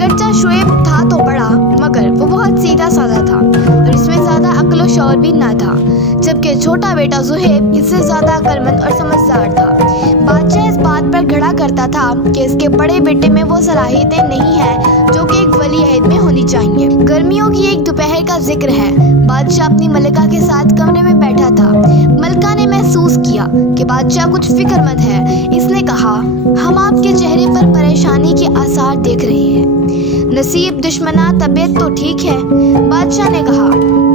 اگرچہ شعیب تھا تو بڑا، مگر وہ بہت سیدھا سادہ تھا اور اس میں زیادہ عقل و شعور بھی نہ تھا، جبکہ چھوٹا بیٹا زہیب اس سے زیادہ عقل مند اور سمجھدار تھا۔ بادشاہ اس بات پر گھڑا کرتا تھا کہ اس کے بڑے بیٹے میں وہ صلاحیتیں نہیں ہیں جو کہ ایک ولی عہد میں ہونی چاہیے۔ گرمیوں کی ایک دوپہر کا ذکر ہے۔ بادشاہ اپنی ملکہ کے ساتھ کمرے میں بیٹھا تھا۔ ملکہ نے محسوس کیا کہ بادشاہ کچھ فکر مند ہے۔ اس نے کہا، ہم آپ کے چہرے پر پریشانی کے آثار دیکھ رہے ہیں۔ نصیب دشمنا، طبیعت تو ٹھیک ہے؟ بادشاہ نے کہا،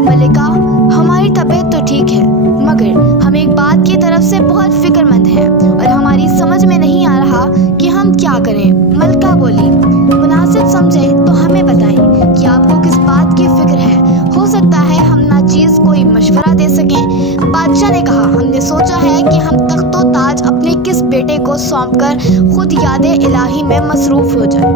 ملکہ ہماری طبیعت تو ٹھیک ہے، مگر ہم ایک بات کی طرف سے بہت فکر مند ہیں اور ہماری سمجھ میں نہیں آ رہا کہ ہم کیا کریں۔ ملکہ بولی، مناسب سمجھے تو ہمیں بتائیں کہ آپ کو کس بات کی فکر ہے، ہو سکتا ہے ہم ناچیز کوئی مشورہ دے سکیں۔ بادشاہ نے کہا، ہم نے سوچا ہے کہ ہم تخت و تاج اپنے کس بیٹے کو سونپ کر خود یاد الہی میں مصروف ہو جائیں۔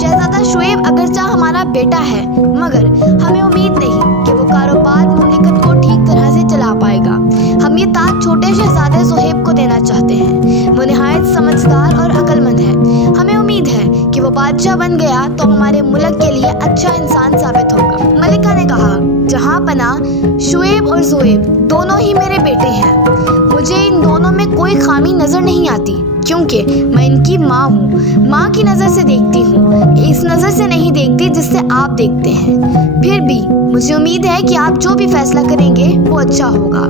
شہزادہ شعیب اگرچہ ہمارا بیٹا ہے، مگر ہمیں امید نہیں کہ وہ کاروبار مملکت کو ٹھیک طرح سے چلا پائے گا۔ ہم یہ تاج چھوٹے شہزادے زہیب کو دینا چاہتے ہیں۔ وہ نہایت سمجھدار اور عقل مند ہے۔ ہمیں امید ہے کہ وہ بادشاہ بن گیا تو ہمارے ملک کے لیے اچھا انسان ثابت ہوگا۔ ملکہ نے کہا، جہاں پناہ، شعیب اور زہیب دونوں ہی میرے بیٹے ہیں۔ مجھے ان دونوں میں کوئی خامی نظر نہیں آتی، کیونکہ میں ان کی ماں ہوں۔ ماں کی نظر سے دیکھتی ہوں، اس نظر سے نہیں دیکھتی جس سے آپ دیکھتے ہیں۔ پھر بھی مجھے امید ہے کہ آپ جو بھی فیصلہ کریں گے وہ اچھا ہوگا۔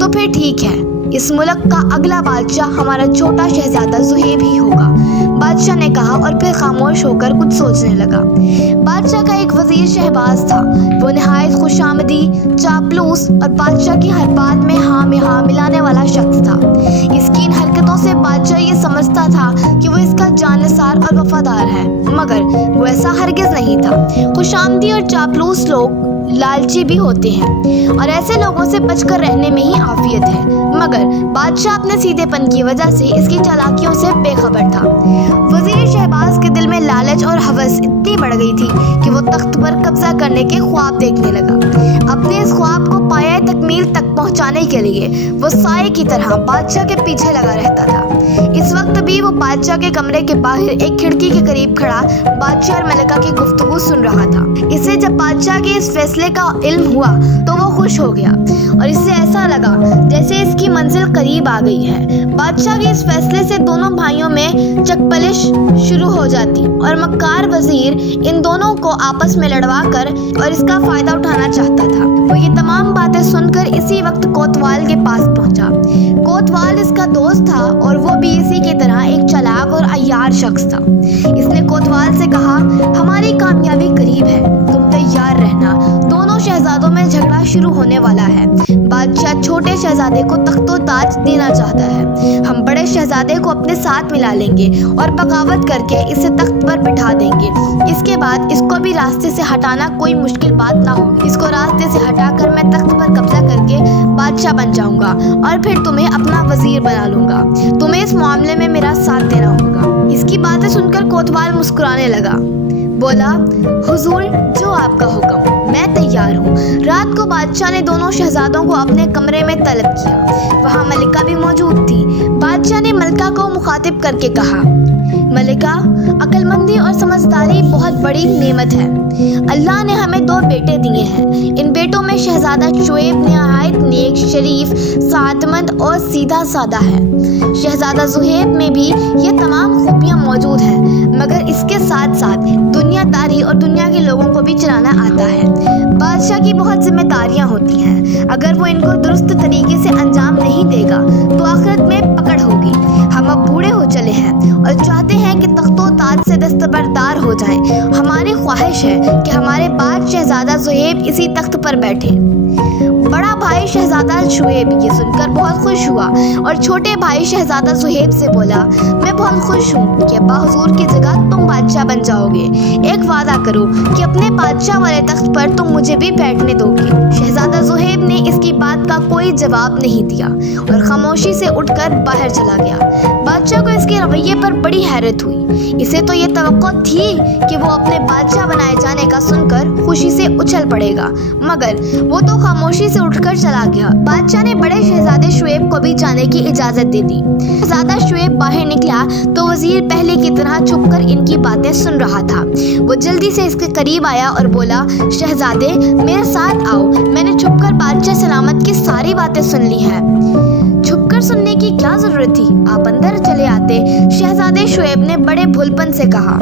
تو پھر ٹھیک ہے، اس ملک کا اگلا بادشاہ ہمارا چھوٹا شہزادہ زہیب ہی ہوگا، بادشاہ نے کہا اور پھر خاموش ہو کر کچھ سوچنے لگا۔ بادشاہ کا ایک وزیر شہباز تھا۔ وہ نہایت خوش آمدی، چاپلوس اور بادشاہ کی ہر بات میں ہاں میں ہاں ملانے والا شخص تھا۔ اس کی ان حرکتوں سے بادشاہ یہ سمجھتا تھا کہ وہ اس کا جانثار اور وفادار ہے، مگر وہ ایسا ہرگز نہیں تھا۔ خوش آمدی اور چاپلوس لوگ لالچی بھی ہوتے ہیں اور ایسے لوگوں سے بچ کر رہنے میں ہی عافیت ہے، مگر بادشاہ اپنے سیدھے پن کی وجہ سے اس کی چالاکیوں سے بے خبر تھا۔ وزیر شہباز کے دل میں لالچ اور ہوس اتنی بڑھ گئی تھی کہ وہ تخت پر قبضہ کرنے کے خواب دیکھنے لگا۔ اپنے اس خواب کو پایہ تکمیل تک پہنچانے کے لیے وہ سائے کی طرح بادشاہ کے پیچھے لگا رہتا تھا۔ اس وقت بھی وہ بادشاہ کے کمرے کے باہر ایک کھڑکی کے قریب کھڑا بادشاہ اور ملکہ کی گفتگو سن رہا تھا۔ اسے جب بادشاہ کے اس فیصلے کا علم ہوا تو وہ خوش ہو گیا اور اسے ایسا لگا جیسے اس کی منزل قریب آ گئی ہے۔ بادشاہ کے اس فیصلے سے دونوں بھائیوں میں چکپلش شروع ہو جاتی اور مکار وزیر ان دونوں کو آپس میں لڑوا کر اور اس کا فائدہ اٹھانا چاہتا تھا۔ وہ یہ تمام باتیں سن کر اسی وقت کوتوال کے پاس پہنچا۔ کوتوال اس کا دوست تھا اور وہ بھی اسی کی طرح ایک چالاک اور عیار شخص تھا۔ اس نے کوتوال سے کہا، ہماری کامیابی قریب ہے، تم تیار رہنا، دونوں شہزادوں میں جھگڑا شروع ہونے والا ہے۔ بادشاہ چھوٹے شہزادے کو تخت و تاج دینا چاہتا ہے، ہم بڑے شہزادے کو اپنے ساتھ ملا لیں گے اور بغاوت کر کے اسے تخت پر بٹھا دیں گے۔ اس کے بعد اس کو بھی راستے سے ہٹانا کوئی مشکل بات نہ ہوگی۔ اس کو راستے سے ہٹا کر میں تخت پر قبضہ کر کے بادشاہ بن جاؤں گا اور پھر تمہیں اپنا وزیر بنا لوں گا۔ تمہیں اس معاملے میں میرا ساتھ دینا ہوگا۔ اس کی باتیں سن کر کوتوال مسکرانے لگا، بولا، حضور جو آپ کا حکم، میں تیار ہوں۔ رات کو بادشاہ نے دونوں شہزادوں کو اپنے کمرے میں طلب کیا۔ وہاں ملکہ بھی موجود تھی۔ بادشاہ نے ملکہ کو مخاطب کر کے کہا، ملکہ، عقل مندی اور سمجھداری بہت بڑی نعمت ہے۔ اللہ نے ہمیں 2 بیٹے دیے ہیں۔ ان بیٹوں میں شہزادہ شعیب نہایت نیک، شریف، سعادت مند اور سیدھا سادہ ہے۔ شہزادہ زہیب میں بھی یہ تمام خوبیاں موجود ہیں، مگر اس کے ساتھ ساتھ دنیا داری اور دنیا کے لوگوں کو بھی چلانا آتا ہے۔ بادشاہ کی بہت ذمہ داریاں ہوتی ہیں، اگر وہ ان کو درست طریقے سے انجام نہیں دے گا تو آخرت میں پکڑ ہوگی۔ ہم اب بوڑھے ہو چلے ہیں اور چاہتے ہیں کہ تخت و تاج سے دستبردار ہو جائیں۔ ہماری خواہش ہے کہ ہمارے بعد شہزادہ زہیب اسی تخت پر بیٹھے۔ بڑا بھائی شہزادہ شعیب یہ سن کر بہت خوش ہوا اور چھوٹے بھائی شہزادہ زہیب سے بولا، میں بہت خوش ہوں کہ ابا حضور کی جگہ تم بادشاہ بن جاؤ گے۔ ایک وعدہ کرو کہ اپنے بادشاہ والے تخت پر تم مجھے بھی بیٹھنے دو گے۔ شہزادہ زہیب نے اس کی بات کا کوئی جواب نہیں دیا اور خاموشی سے اٹھ کر باہر چلا گیا۔ बादशाह को इसके रवैये पर बड़ी हैरत हुई। इसे तो ये तवक्को थी कि वो अपने बादशाह बनाए जाने का सुनकर खुशी से उछल पड़ेगा, मगर वो तो खामोशी से उठकर चला गया। बादशाह ने बड़े शहजादे शुएब को भी जाने की इजाजत दे दी। शहजादा शुएब बाहर निकला तो वजीर पहले की तरह छुपकर इनकी बातें सुन रहा था। वो जल्दी से इसके करीब आया और बोला, शहजादे मेरे साथ आओ, मैंने छुपकर बादशाह सलामत की सारी बातें सुन ली हैं। छुपकर सुनने की क्या जरूरत थी, आप अंदर चले आते, शहजादे शुएब ने बड़े भुलपन से कहा।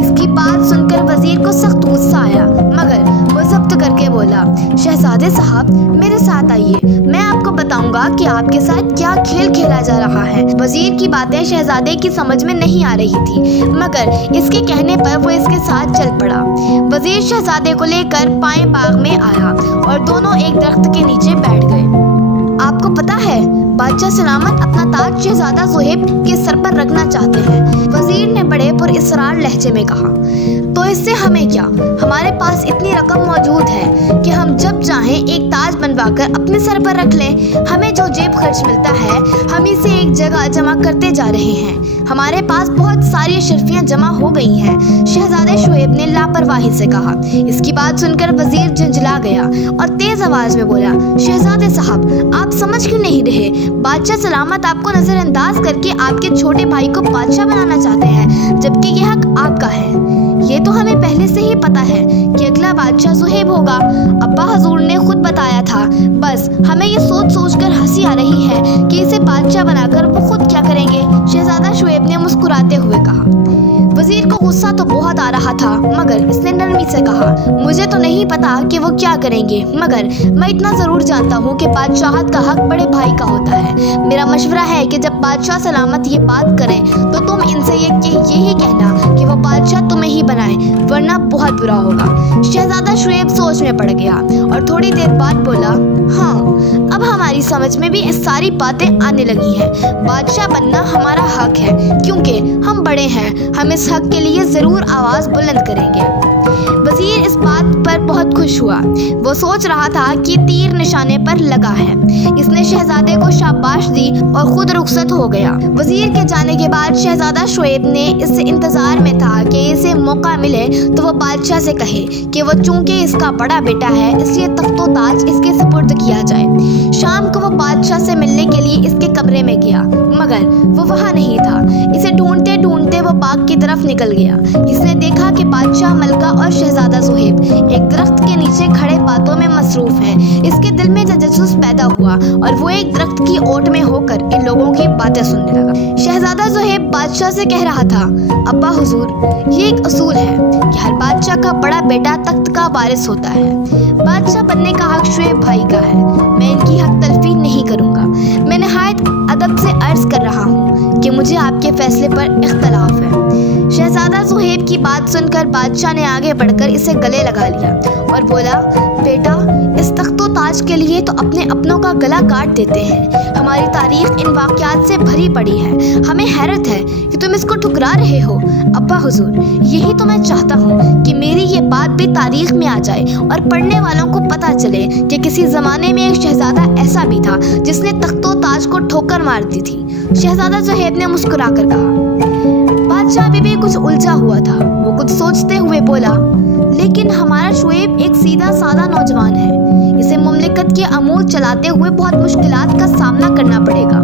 इसकी बात सुनकर वजीर को सख्त गुस्सा आया, मगर वो जब्त करके बोला, शहजादे साहब मेरे साथ आइए, मैं आपको बताऊंगा कि आपके साथ क्या खेल खेला जा रहा है। वजीर की बातें शहजादे की समझ में नहीं आ रही थी, मगर इसके कहने पर वो इसके साथ चल पड़ा। वजीर शहजादे को लेकर पाए बाग में आया और दोनों एक दरख्त के नीचे बैठ गए। आपको पता है बादशाह सलामत अपना ताज शहजादा ज़ुहैब के सर पर रखना चाहते हैं, वजीर ने बड़े पुरइसरार लहजे में कहा। तो इससे हमें क्या, हमारे पास इतनी रकम मौजूद है कि हम जब चाहें एक ताज बनवाकर अपने सर पर रख लें। हमें जो जेब खर्च मिलता है हम इसे एक जगह जमा करते जा रहे हैं। हमारे पास बहुत सारी अशरफियाँ जमा हो गई हैं, शहजादे शुएब ने लापरवाही से कहा। इसकी बात सुनकर वजीर झंझला गया और तेज आवाज में बोला, शहजादे साहब आप समझ क्यों नहीं रहे, बादशाह सलामत आपको नजरअंदाज करके आपके छोटे भाई को बादशाह बनाना चाहते हैं, जबकि यह हक आपका है। ये तो हमें पहले से ही पता है कि अगला बादशाह ज़ुहैब होगा, अब्बा हजूर ने खुद बताया था। बस हमें ये सोच सोच कर हंसी आ रही है कि इसे बादशाह बनाकर वो खुद क्या करेंगे, शहजादा शुएब ने मुस्कुराते हुए कहा। वजीर को गुस्सा तो बहुत आ रहा था, मगर इसने नरमी से कहा, मुझे तो नहीं पता कि वो क्या करेंगे, मगर मैं इतना ज़रूर जानता हूँ कि बादशाहत का हक बड़े भाई का होता है। मेरा मशवरा है कि जब बादशाह सलामत ये बात करें तो तुम इनसे यही कहना कि वो बादशाह तुम्हें ही बनाए, वरना बहुत बुरा होगा। शहजादा शुएब सोच में पड़ गया और थोड़ी देर बाद बोला, हाँ अब हमारी समझ में भी इस सारी बातें आने लगी हैं। बादशाह बनना हमारा हक है, क्योंकि हम बड़े हैं, हम इस हक के लिए ज़रूर आवाज़ बुलंद करेंगे। वजीर इस बात पर बहुत खुश हुआ। वो सोच रहा था कि तीर निशाने पर लगा है। इसने शहजादे को शाबाश दी और खुद रुखसत हो गया। वजीर के जाने के बाद शहजादा शुएब ने इस इंतज़ार में था कि इसे मौका मिले तो वो बादशाह से कहे कि वो चूंकि इसका बड़ा बेटा है इसलिए तख्तो ताज इसके सुपुर्द किया जाए। शाम को वो बादशाह से मिलने के लिए इसके कमरे में गया, मगर वो वहाँ नहीं था। इसे ढूंढते ढूंढते वो बाग की तरफ निकल गया। इसने देखा कि बादशाह मलका और शहजादा ज़ुहैब एक दरख्त के नीचे खड़े बातों में मसरूफ हैं। इसके दिल में तजस्सुस पैदा हुआ और वो एक दरख्त की ओट में होकर इन लोगों की बातें सुनने लगा। शहजादा ज़ुहैब बादशाह से कह रहा था, अब्बा हुजूर ये एक असूल है कि हर बादशाह का बड़ा बेटा तख्त का वारिस होता है। बादशाह बनने का हक शुएब भाई का है, मैं इनकी हक तलफी नहीं करूँगा। मैं निहायत अदब से अर्ज कर रहा हूँ कि मुझे आपके फैसले पर इख्तलाफ है। शहजादा ज़ुहैब की बात सुनकर बादशाह ने आगे बढ़कर इसे गले लगा लिया और बोला, बेटा इस तख्तो ताज के लिए तो अपने अपनों का गला काट देते हैं। हमारी तारीख इन वाक़यात से भरी पड़ी है। हमें हैरत है कि तुम इसको ठुकरा रहे हो। अब्बा हुजूर यही तो मैं चाहता हूँ कि मेरी ये बात भी तारीख में आ जाए और पढ़ने वालों को पता चले कि किसी ज़माने में एक शहजादा ऐसा भी था जिसने तख्तो ताज को ठोकर मार दी थी। शहजादा ज़ुहैब ने मुस्कुरा कर कहा। बादशाह भी कुछ उलझा हुआ था। वो कुछ सोचते हुए बोला, लेकिन हमारा शुएब एक सीधा साधा नौजवान है, इसे मुमलिकत के अमूल चलाते हुए बहुत मुश्किलात का सामना करना पड़ेगा।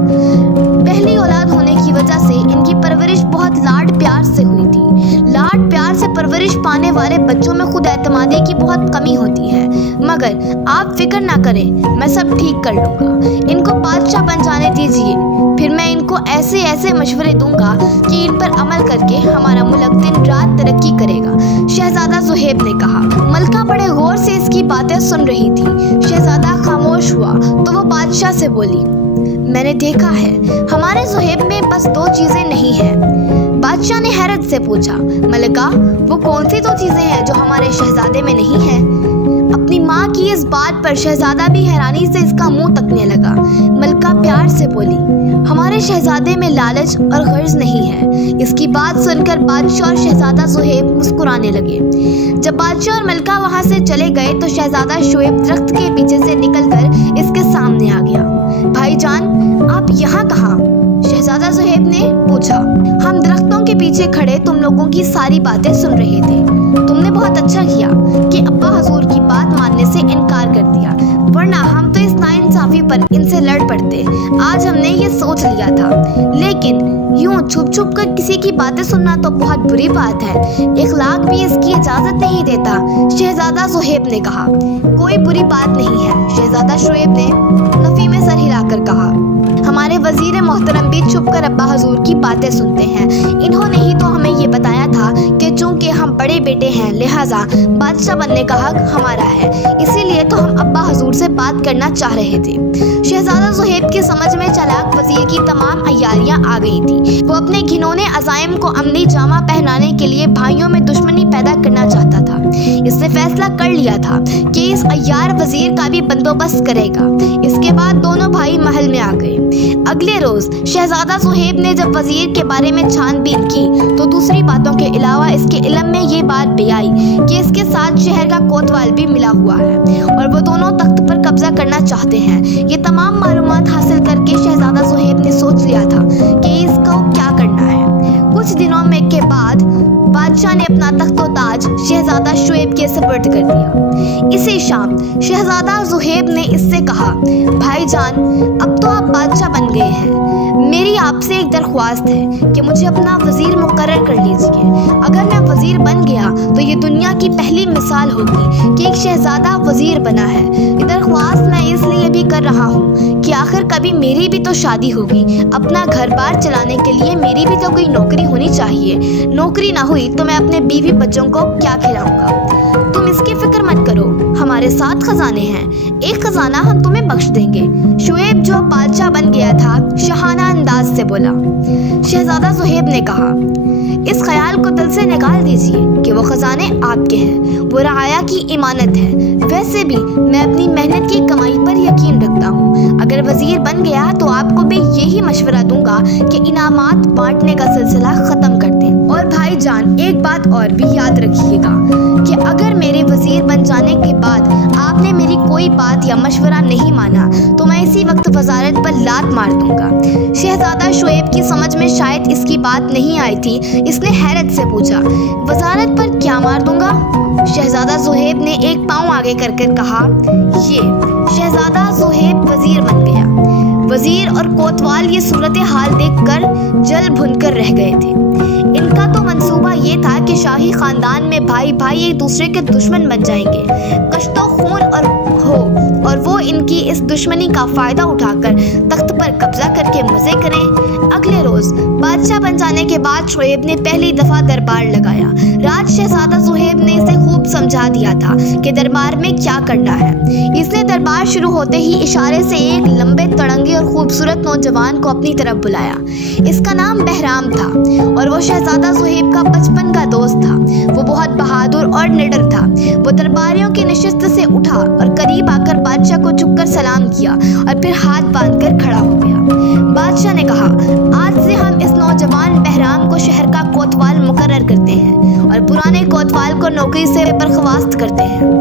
पहली औलाद होने की वजह से इनकी परवरिश बहुत लाड प्यार से हुई थी। लाड प्यार से परवरिश पाने वाले बच्चों में खुद एतमादी की बहुत कमी होती है, मगर आप फिक्र ना करें, मैं सब ठीक कर लूँगा। इनको बादशाह बन जाने दीजिए, फिर मैं इनको ऐसे ऐसे मशवरे दूंगा कि इन पर अमल करके हमारा मुल्क दिन रात तरक्की करेगा। शहजादा ज़ुहैब ने कहा। मलका बड़े गौर से इसकी बातें सुन रही थी। शहजादा खामोश हुआ तो वो बादशाह से बोली, मैंने देखा है हमारे ज़ुहैब में बस दो चीज़ें नहीं हैं। बादशाह ने हैरत से पूछा, मलका वो कौन सी दो चीज़ें हैं जो हमारे शहजादे में नहीं हैं? अपनी माँ की इस बात पर शहजादा भी हैरानी से इसका मुंह तकने लगा। मलका प्यार से बोली, हमारे शहजादे में लालच और गर्ज नहीं है। इसकी बात सुनकर बादशाह और शहजादा ज़ुहैब मुस्कुराने लगे। जब बादशाह और मलका वहाँ से चले गए तो शहजादा शुएब दरख्त के पीछे से निकलकर इसके सामने आ गया। भाईजान आप यहाँ कहाँ? शहजादा ज़ुहैब ने पूछा। हम दरख्तों के पीछे खड़े तुम लोगों की सारी बातें सुन रहे थे। तुमने बहुत अच्छा किया कि अब्बा हजूर की बात मानने से इनकार कर दिया, वरना हम तो इस नाइंसाफी पर इनसे लड़ पड़ते। आज हमने ये सोच लिया था, लेकिन यूं छुप छुप कर किसी की बातें सुनना तो बहुत बुरी बात है। इखलाक भी इसकी इजाजत नहीं देता। शहजादा ज़ुहैब ने कहा। कोई बुरी बात नहीं है, शहजादा शुएब ने नफी में सर हिलाकर कहा। हमारे वजीर मोहतरम भी छुप कर अब्बा हजूर की बातें सुनते हैं। इन्होंने ही तो हमें ये बताया था कि चूंकि हम बड़े बेटे हैं, लिहाजा बादशाह बनने का हक हमारा है। इसीलिए तो हम अब्बा हजूर से बात करना चाह रहे थे। शहजादा ज़ुहैब की समझ में चालाक वजीर की तमाम अय्यारियां आ गई थी। वो अपने घिनौने अज़ाइम को अमली जामा पहनाने के लिए भाइयों में दुश्मनी पैदा करना चाहता था। इसने फैसला कर लिया था कि इस अय्यार वजीर का भी बंदोबस्त करेगा। इसके बाद दोनों भाई महल में आ गए। अगले रोज शहजादा ज़ुहैब ने जब वजीर के बारे में छानबीन की तो दूसरी बातों के अलावा इसके इल्म में ये बात भी आई कि इसके साथ शहर का कोतवाल भी मिला हुआ है और वो दोनों तख्त पर कब्जा करना चाहते हैं। ये तमाम मालूमात हासिल करके शहजादा ज़ुहैब ने सोच लिया था कि इसको क्या करना है। कुछ दिनों में के बाद बादशाह ने अपना तख्त व ताज शहजादा शुएब के सुपुर्द कर दिया। इसी शाम शहजादा ज़ुहैब ने इससे कहा, भाईजान, अब तो आप बादशाह बन गए हैं। मेरी आपसे एक दरख्वास्त है कि मुझे अपना वजीर मुकर्रर कर लीजिए। अगर मैं वजीर बन गया तो ये दुनिया की पहली मिसाल होगी कि एक शहजादा वजीर बना है। ये दरख्वास्त मैं इसलिए भी कर रहा हूँ कि आखिर कभी मेरी भी तो शादी होगी। अपना घर बार चलाने के लिए मेरी भी तो कोई नौकरी होनी चाहिए। नौकरी ना हुई तो मैं अपने बीवी बच्चों को क्या खिलाऊंगा। तुम इसकी फिक्र मत करो, हमारे 7 खजाने हैं। एक खजाना हम तुम्हें बख्श देंगे। शुएब जो बादशाह बन गया था शाहाना अंदाज से बोला। शहजादा ज़ुहैब ने कहा, इस ख्याल को दिल से निकाल दीजिए कि वो खजाने आपके हैं। वो राया की इमानत है। वैसे भी मैं अपनी मेहनत की कमाई पर यकीन रखता हूँ। अगर वजीर बन गया तो आपको भी यही मशवरा दूंगा कि इनामात बांटने का सिलसिला ख़त्म कर दें। और भाईजान, एक बात और भी याद रखिएगा कि अगर मेरे वजीर बन जाने के बाद आपने मेरी कोई बात या मशवरा नहीं माना तो मैं इसी वक्त वजारत पर लात मार दूंगा। शहजादा शुएब की समझ में शायद इसकी बात नहीं आई थी। इसने हैरत से पूछा, वजारत पर क्या मार दूंगा? शहजादा ज़ुहैब ने एक पाँव आगे करके कहा, ये। शहजादा ज़ुहैब वजीर बन गया। वजीर और कोतवाल ये सूरत हाल देखकर जल भुनकर रह गए थे। इनका तो मंसूबा ये था कि शाही खानदान में भाई भाई एक दूसरे के दुश्मन बन जाएंगे, कश्तो खून और वो इनकी इस दुश्मनी का फायदा उठाकर तख्त पर कब्जा करके मजे करें। अगले रोज बादशाह बन जाने के बाद शुएब ने पहली दफा दरबार लगाया। राज शहजादा ज़ुहैब ने इसे खूब समझा दिया था कि दरबार में क्या करना है। इसने दरबार शुरू होते ही इशारे से एक लंबे तड़ंगे और खूबसूरत नौजवान को अपनी तरफ बुलाया। इसका नाम बहराम था और वो शहजादा ज़ुहैब का बचपन का दोस्त था। वो बहुत बहादुर और निडर था। वो दरबारियों की नशिस्त से उठा और करीब आकर बादशाह को झुककर सलाम किया और फिर हाथ बांधकर खड़ा हो गया। बादशाह ने कहा, आज से हम इस नौजवान बहराम को शहर का कोतवाल मुकर्रर करते हैं और पुराने कोतवाल को नौकरी से बर्खास्त करते हैं।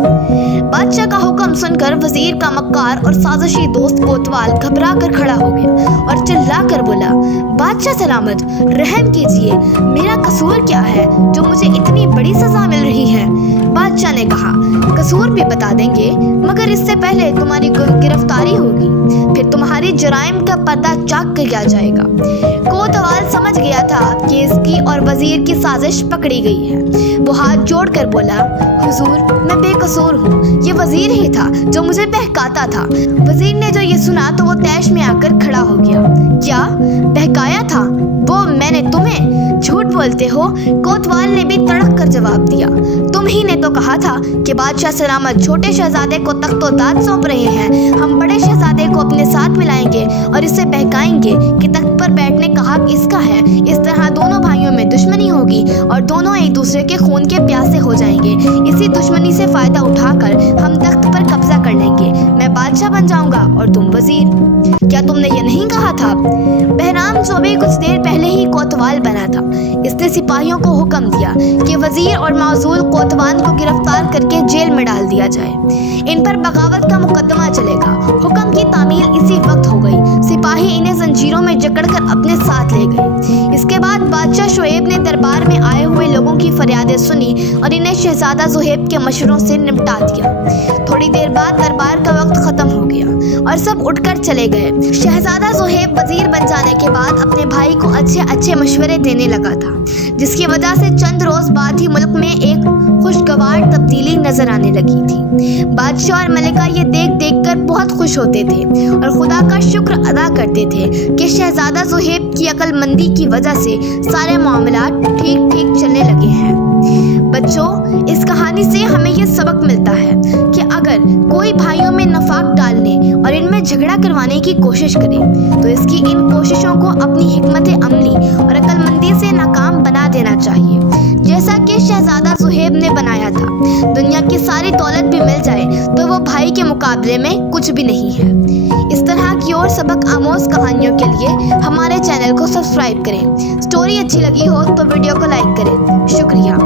बादशाह का हुक्म सुनकर वजीर का मक्कार और साजिशी दोस्त कोतवाल घबरा कर खड़ा हो गया और चिल्ला कर बोला, बादशाह सलामत, रहम कीजिए, मेरा कसूर क्या है जो मुझे इतनी बड़ी सजा मिल रही है? बादशाह ने कहा, कसूर भी बता देंगे, मगर इससे पहले तुम्हारी गिरफ्तारी होगी, फिर तुम्हारी जराइम का पता चाक किया जाएगा। कोतवाल समझ गया था कि इसकी और वजीर की साजिश पकड़ी गई है। वो हाथ जोड़कर बोला, हुजूर, मैं बेकसूर हूँ। ये वजीर ही था जो मुझे बहकाता था। वजीर ने जो ये सुना तो वो तैश में आकर खड़ा हो गया। क्या बहकाया था? वो मैंने तुम्हें? झूठ बोलते हो। कोतवाल ने भी तड़क कर जवाब दिया, तुम ही ने तो कहा था कि बादशाह सलामत छोटे शहजादे को तख्तो ताज सौंप रहे हैं। हम बड़े शहजादे को अपने साथ मिलाएंगे और इसे बहकाएंगे कि तख्त पर बैठने का हक इसका है। इस तरह दोनों भाइयों में दुश्मनी होगी और दोनों एक दूसरे के खून के प्यासे हो जाएंगे। इसी दुश्मनी से फायदा उठाकर हम तख्त पर कब्जा कर लेंगे। मैं बादशाह बन जाऊंगा और तुम वजीर। क्या तुमने ये नहीं कहा था? बहराम जो भी कुछ देर पहले ही कोतवाल बना था, इसने सिपाहियों को हुक्म दिया कि वजीर और माजूल कोतवान को गिरफ्तार करके जेल में डाल दिया जाए। इन पर बगावत का मुकदमा चलेगा। हुक्म की तामील इसी वक्त हो गई। सिपाही इन्हें जंजीरों में जकड़कर अपने साथ ले गए। इसके बाद बादशाह शुएब ने दरबार में आए हुए लोगों की फरियादें सुनी और इन्हें शहजादा ज़ुहैब के मशवरों से निपटा दिया। थोड़ी देर बाद दरबार का वक्त खत्म हो गया और सब उठकर चले गए। शहजादा ज़ुहैब वजीर बन जाने के बाद अपने भाई को अच्छे मशवरे देने लगा था, जिसकी वजह से चंद रोज बाद ही मुल्क में एक खुशगवार तब्दीली नजर आने लगी थी। बादशाह और मलिका ये देख कर बहुत खुश होते थे और खुदा का शुक्र अदा करते थे कि शहजादा ज़ुहैब की अक्लमंदी की वजह से सारे मामलात ठीक चलने लगे हैं। बच्चों, इस कहानी से हमें ये सबक मिलता है कि अगर कोई भाइयों में नफाक डालने और इनमें झगड़ा करवाने की कोशिश करे तो इसकी इन कोशिशों को अपनी हिकमत अमली और अक्लमंदी से नाकाम बना देना चाहिए, जैसा कि शहजादा ज़ुहैब ने बनाया था। दुनिया की सारी दौलत भी मिल जाए तो वो भाई के मुकाबले में कुछ भी नहीं है। इस तरह की और सबक आमोज कहानियों के लिए हमारे चैनल को सब्सक्राइब करें। स्टोरी अच्छी लगी हो तो वीडियो को लाइक करें। शुक्रिया।